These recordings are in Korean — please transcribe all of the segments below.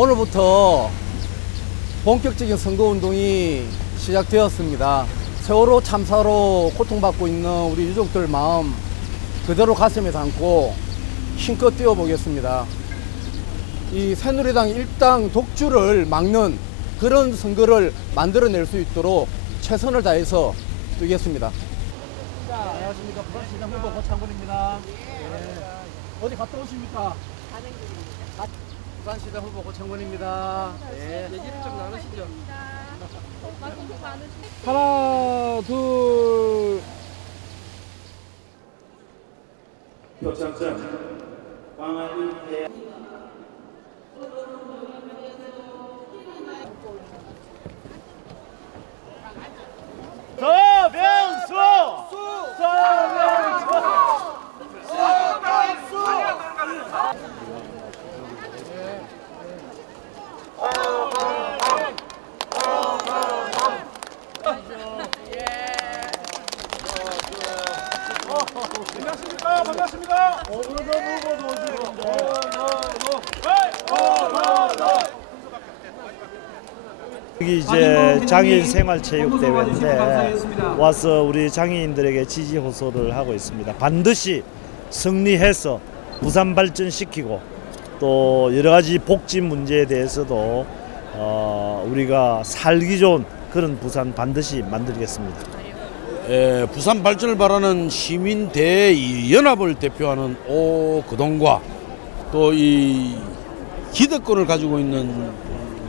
오늘부터 본격적인 선거운동이 시작되었습니다. 세월호 참사로 고통받고 있는 우리 유족들 마음 그대로 가슴에 담고 힘껏 뛰어보겠습니다. 이 새누리당 일당 독주를 막는 그런 선거를 만들어낼 수 있도록 최선을 다해서 뛰겠습니다. 안녕하십니까. 부산시장 후보 고창군입니다. 어디 갔다 오십니까? 부산시장 후보 고창군입니다. 네. 얘기를 좀 나누시죠. 하나, 둘. 표창장 광안리 대 서명수! 서명수! 반갑습니다. 반갑습니다. 오늘도 후보도 오시고. 여기 이제 장애인 생활체육대회인데 와서 우리 장애인들에게 지지 호소를 하고 있습니다. 반드시 승리해서 부산 발전시키고 또 여러 가지 복지 문제에 대해서도 어, 우리가 살기 좋은 그런 부산 반드시 만들겠습니다. 에, 부산 발전을 바라는 시민 대연합을 대표하는 오그동과 또 이 기득권을 가지고 있는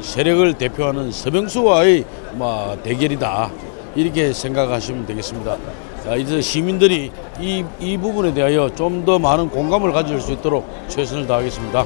세력을 대표하는 서병수와의 뭐, 대결이다 이렇게 생각하시면 되겠습니다. 자, 이제 시민들이 이, 이 부분에 대하여 좀 더 많은 공감을 가질 수 있도록 최선을 다하겠습니다.